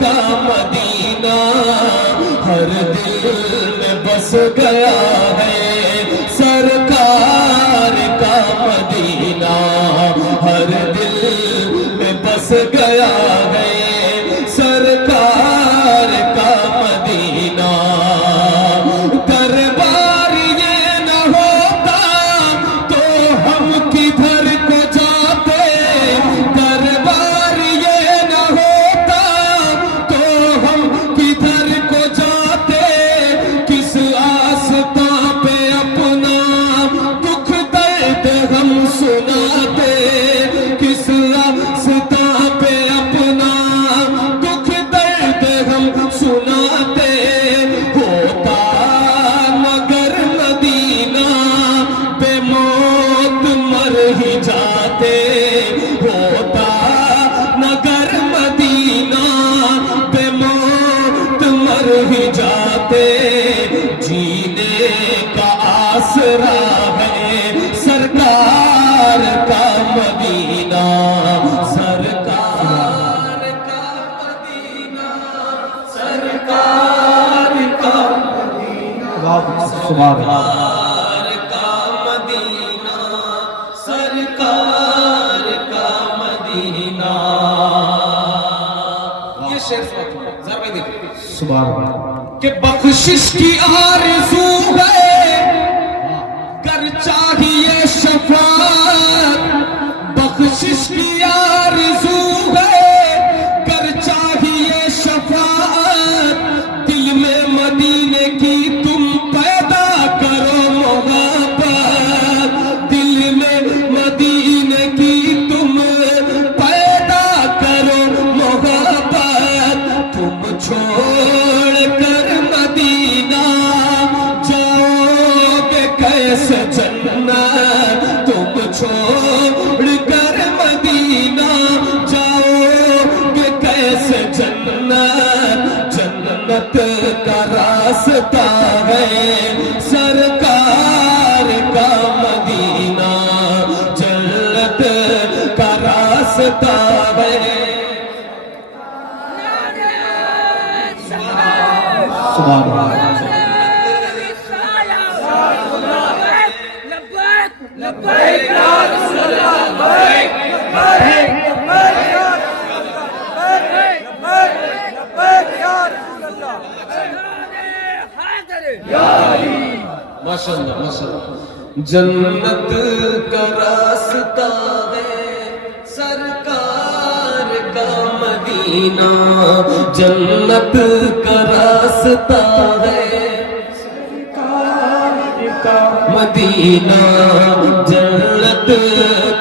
کا مدینہ ہر دل میں بس گیا ہے، سرکار کا مدینہ ہر دل میں بس گیا ہے، سرکار کا مدینہ۔ دربار یہ نہ ہوتا تو ہم کدھر کو جاتے، دربار یہ نہ ہوتا تو ہم کدھر کو جاتے، کس آستاں پہ اپنا دکھ درد ہم سناتے، کس آستاں پہ اپنا دکھ درد ہم سناتے، ہوتا مگر مدینہ بے موت مر ہی جاتے، ہوتا مگر مدینہ بے موت مر ہی جاتے، جینے کا آسرا ہے سرکار کا مدینہ، سرکار کا مدینہ، سرکار کا مدینہ، سرکار کا مدینہ، سرکار کا مدینہ۔ یہ شعر ذرا میں دیکھیں سبحان اللہ کہ بخشش کی آرزو ہے گر چاہیے شفاعت، بخشش کی آرزو ہے گر چاہیے شفاعت، دل میں مدینے کی تم پیدا کرو محبت، دل میں مدینے کی تم پیدا کرو محبت، تم چھوڑ کر مدینہ جاؤ گے کیسے جنت، تم چھوڑ کر مدینہ جاؤ گے کیسے جنت، جنت کا راستہ ہے سرکار کا مدینہ، جنت کا راستہ ہے۔ سبحان اللہ لبیک یا رسول اللہ، لبیک لبیک لبیک یا رسول اللہ، لبیک لبیک یا رسول اللہ، یا علی ماشاءاللہ ماشاءاللہ۔ جنت کا راستہ ہے سرکار کا مدینہ، جنت کا راستہ ہے سرکار کا مدینہ، جنت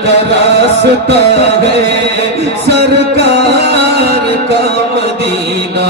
کا راستہ ہے سرکار کا مدینہ۔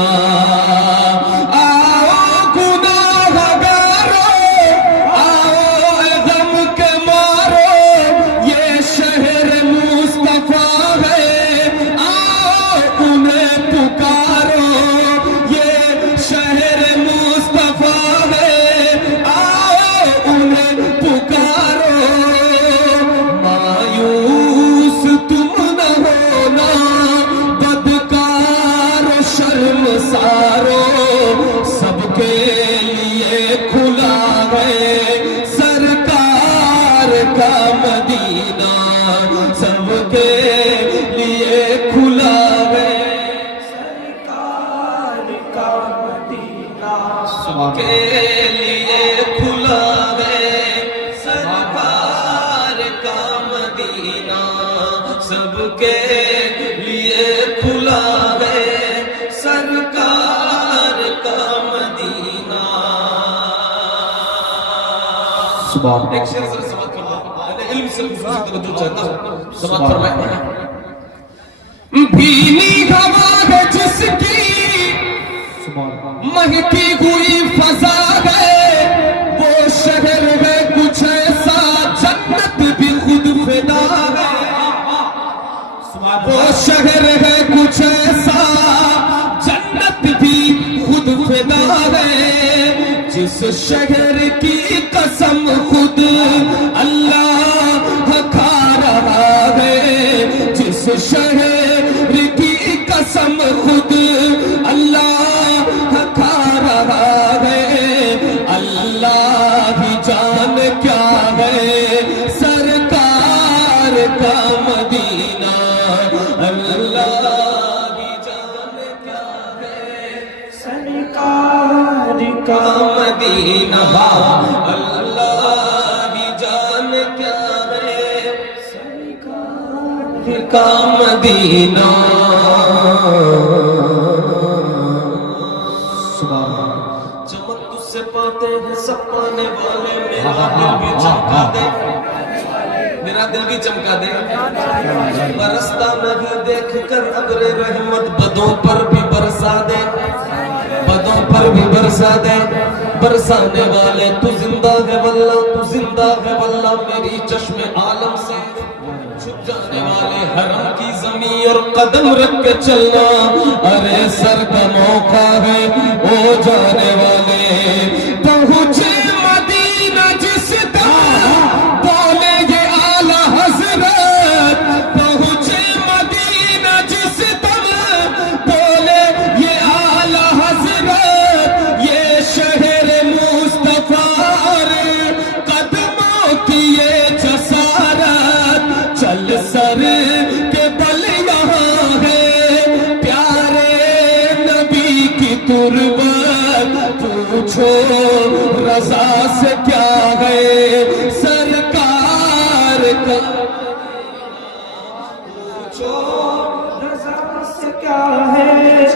سارو سب کے لیے کھلا ہے سرکار کا مدینہ، سب کے لیے کھلا ہے سرکار کا مدینہ، سب کے لیے کھلا ہے سرکار کا مدینہ، سب کے لیے کھلا ہے سرکار کا مدینہ۔ سبحان ایک شعر سے سماعت فرمائیں، علم سے توجہ چاہتا ہوں، سماعت فرمائیں۔ بھینی ہوا ہے جس کی مہکی ہوئی فضا ہے، وہ شہر ہے کچھ ایسا جنت بھی خود فدا ہے، وہ شہر ہے کچھ ایسا جنت بھی خود فدا ہے، جس شہر کی قسم خود اللہ کھا رہا ہے، جس شہر کی قسم خود کا مدینہ اللہ ہی جان کیا ہے سرکار کا مدینہ چمک تجھ سے پاتے ہیں سب پانے والے میرا دل بھی چمکا دے میرا دل بھی چمکا دے برستا نہیں دیکھ کر ابر رحمت بدوں پر بھی برسا دے بدوں پر بھی برسا دے برسانے والے تو زندہ ہے واللہ تو زندہ ہے واللہ میری چشم عالم سے چھپ جانے والے حرم کی زمین اور قدم رکھ کے چلنا ارے سر کا موقع ہے او جانے والے پہنچے مدینہ جس طرح بولے یہ اعلیٰ حضرت پہنچے مدینہ جس طرح بولے یہ اعلیٰ حضرت یہ شہر مصطفیٰ قدموں کی یہ جسارت چل سر کے بل یہاں ہے پیارے نبی کی تربت پوچھو رضا سے کیا ہے سرکار کا پوچھو رضا سے کیا ہے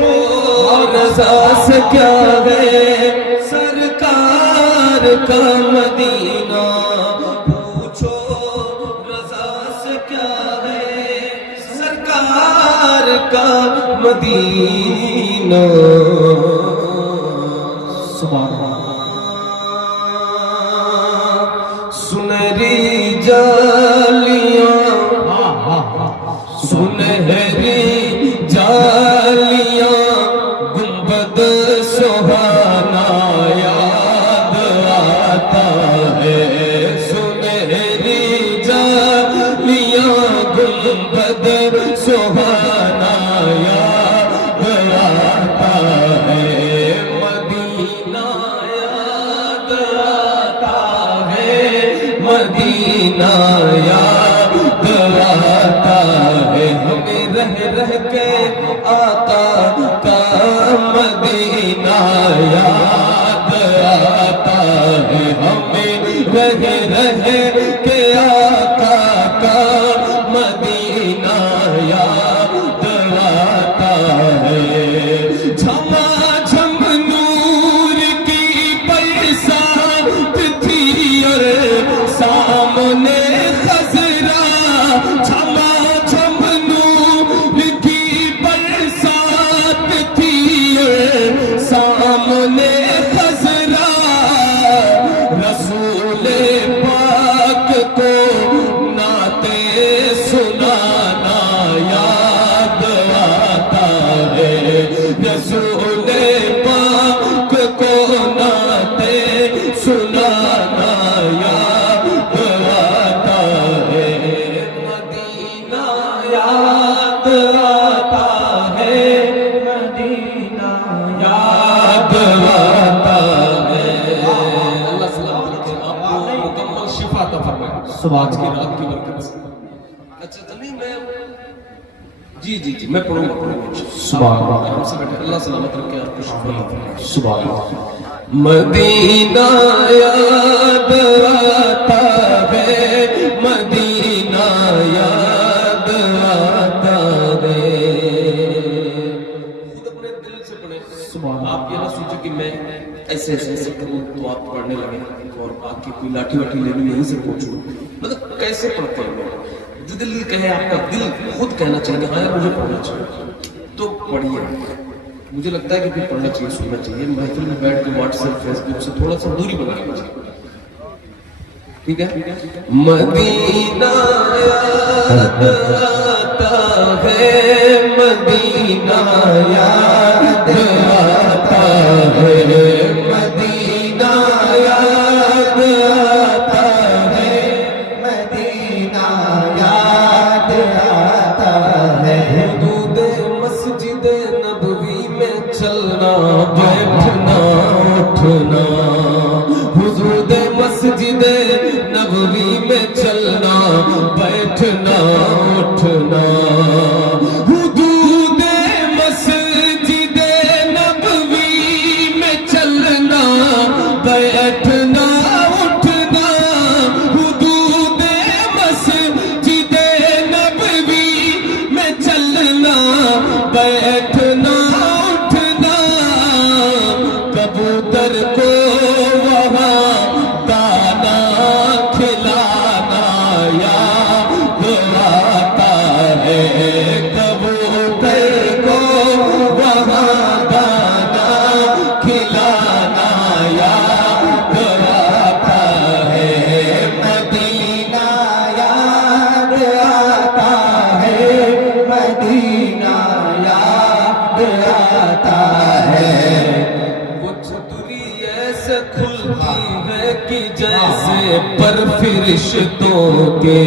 رضا سے کیا ہے سرکار کا مدینہ پوچھو رضا سے کیا ہے سرکار کا مدینہ سنہری جالیاں سنہری جالیاں گنبد سہانا یاد آتا ہے سنہری جالیاں گنبد سہانا یاد آتا ہے مدینہ یاد آتا ہے مدینہ یاد آتا ہے ہمیں رہ رہ کے آقا کا مدینہ یاد آتا ہے ہمیں رہ رہ کے آقا کا مدینہ یاد آتا ہے جھما جھم نور کی برسات تھی اور سامنے خضرا جھما جھم نور کی برسات تھی اور سامنے خضرا رسول پاک کو نعتیں سنانا یاد آتا ہے رسول پاک کو نعتیں سنانا یاد آتا ہے مدینہ یاد آتا ہے مدینہ یاد آتا ہے اللہ سلامت رکھے آپ کو مکمل شفا عطا فرمائے آج کی رات کی برکت سے اچھا چلیے میں جی میں پڑھوں گا سبحان اللہ ہم سے بیٹھے اللہ سلامت رکھے آپ کو شفا عطا فرمائے سبحان اللہ مدینہ یاد آتا ہے مدینہ یاد آتا ہے خود اپنے دل سے پڑھیں آپ یہ نہ سوچیں کہ میں ایسے کروں تو آپ پڑھنے لگے اور آپ کی کوئی لاٹھی واٹھی لے لوں یہیں سے پہنچوں مطلب کیسے پڑھتے ہیں لوگ جو دل کہے آپ کا دل خود کہنا چاہیے ہاں یار مجھے پڑھنا چاہیے تو پڑھیے مجھے لگتا ہے کہ پھر پڑھنا چاہیے سننا چاہیے محفل میں بیٹھ کے واٹس ایپ فیس بک سے تھوڑا سا دوری بنانی چاہیے ٹھیک ہے مدینہ یاد آتا ہے مدینہ یاد آتا ہے مدینہ یاد آتا ہے مدینہ یاد آتا ہے حدود مسجد نبوی میں چلنا بیٹھنا اٹھنا حدود مسجد نبوی میں چلنا بیٹھنا اٹھنا حدود مسجد نبوی میں چلنا آتا ہے وہ چتری ایسے کھلتی ہے کہ جیسے پر فرشتوں کے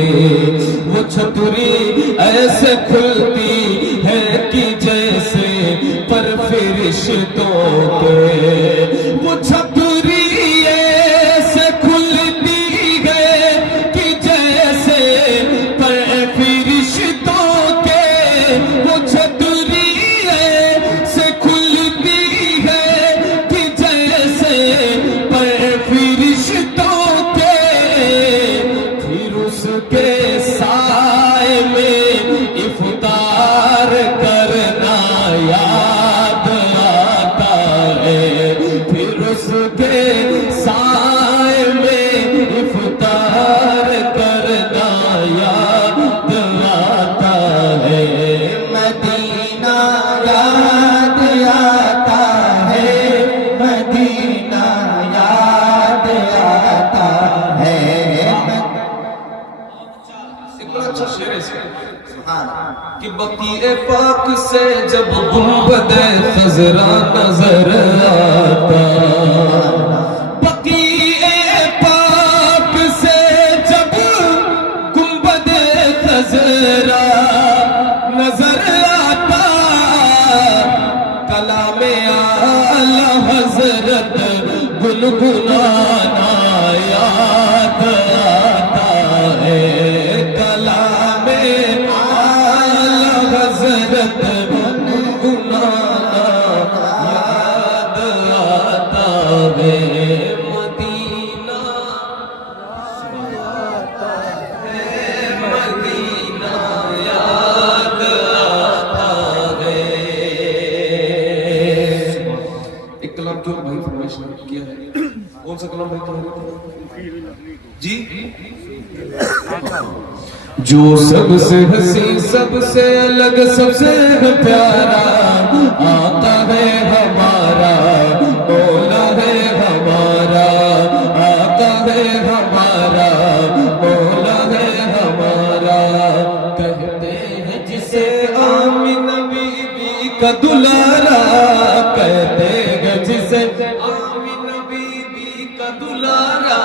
وہ چتری ایسے کھلتی ہے کہ جیسے پر فرشتوں کے وہ چتری ایسے کھلتی ہے کہ جیسے پر فرشتوں کے وہ چتری ایسے کھلتی ہے کہ جیسے پر فرشتوں کے پھر اس کے سائے میں افطار کرنا یاد آتا ہے پھر اس کے سائے میں افطار کرنا یاد آتا ہے مدینہ یاد آتا ہے مدینہ یاد آتا ہے ایک بڑا اچھا شعر ہے اس کا کہ بقیع پاک سے جب گنبد خضرا نظر آتا بقیع پاک سے جب گنبد خضرا نظر آتا کلام اعلی حضرت گنگنانا یاد آتا ہے کلام اعلی حضرت گنگنانا یاد آتا ہے مدینہ مدینہ یاد آتا ہے ایک کلام کیوں بھائی فرمائش کیا ہے کون سا کلام بھائی جی جو سب سے حسین سب سے الگ سب سے پیارا آقا ہے ہمارا مولا ہے ہمارا آقا ہے ہمارا مولا ہے ہمارا کہتے ہیں جسے آمنہ بی بی کا دلارا کہتے ہیں جسے آمنہ بی بی کا دلارا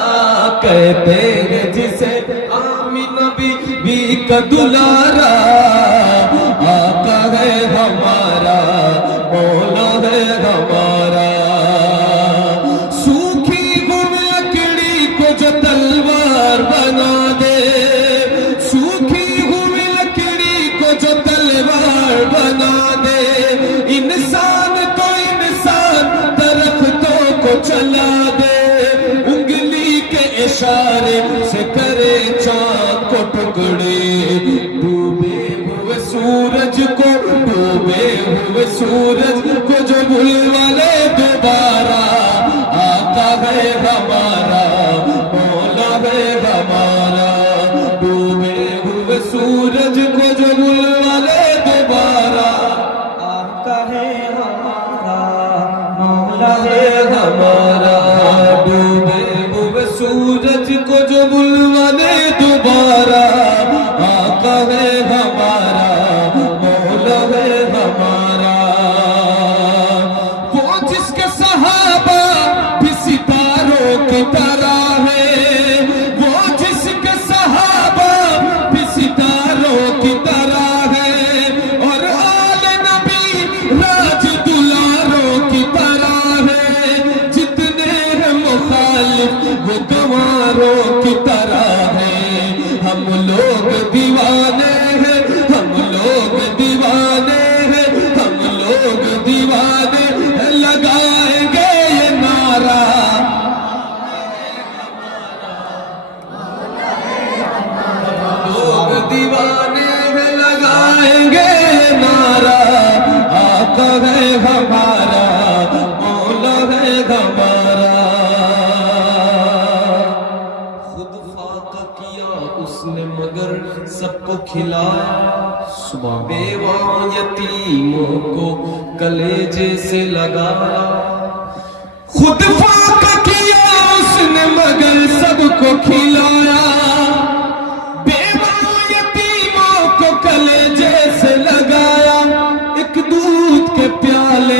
کہتے ہیں جسے آمنہ بی بی کا دلارا آقا ہے ہمارا مولا ہے ہمارا سوکھی گم لکڑی کو جو تلوار بنا دے سوکھی گم لکڑی کو جو تلوار بنا دے انسان تو انسان درختوں کو چلا دے انگلی کے اشارے سے کرے چاند کو ٹکڑے ڈوبے ہوئے سورج کو ڈوبے ہوئے سورج کو جو بھلوا لے دوبارہ آقا ہے ہمارا مولا ہے ہمارا ڈوبے ہوئے سورج کو جو بھلوا لے دوبارہ آقا ہے ہمارا مولا ہے ہمارا ڈوبے ہوئے سورج کو جو بھلوا لے دوبارہ آقا ہے ہمارا مولا ہے ہمارا وہ جس کے صحابہ بھی ستاروں کی طرح ہے وہ جس کے صحابہ بھی ستاروں کی طرح ہے اور آل نبی راج دلاروں کی طرح ہے جتنے ہیں مخالف وہ گواروں کی طرح ہے ہم لوگ دیوانے ہیں ہم لوگ دیوانے ہیں ہم لوگ دیوانے ہیں لگائیں گے یہ نعرہ لوگ دیوانے ہیں لگائیں گے یہ نعرہ آقا ہے ہمارا مولا ہے ہمارا خود فاقہ کیا اس نے مگر سب کو کھلایا بیوہ یتیموں کو کلیجے سے لگایا خود فاقہ کیا اس نے مگر سب کو کھلایا بیوہ یتیموں کو کلیجے سے لگایا ایک دودھ کے پیالے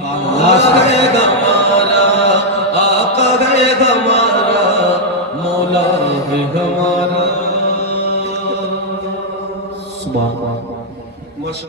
ہے ہمارا آقا ہے ہمارا مولا ہے ہمارا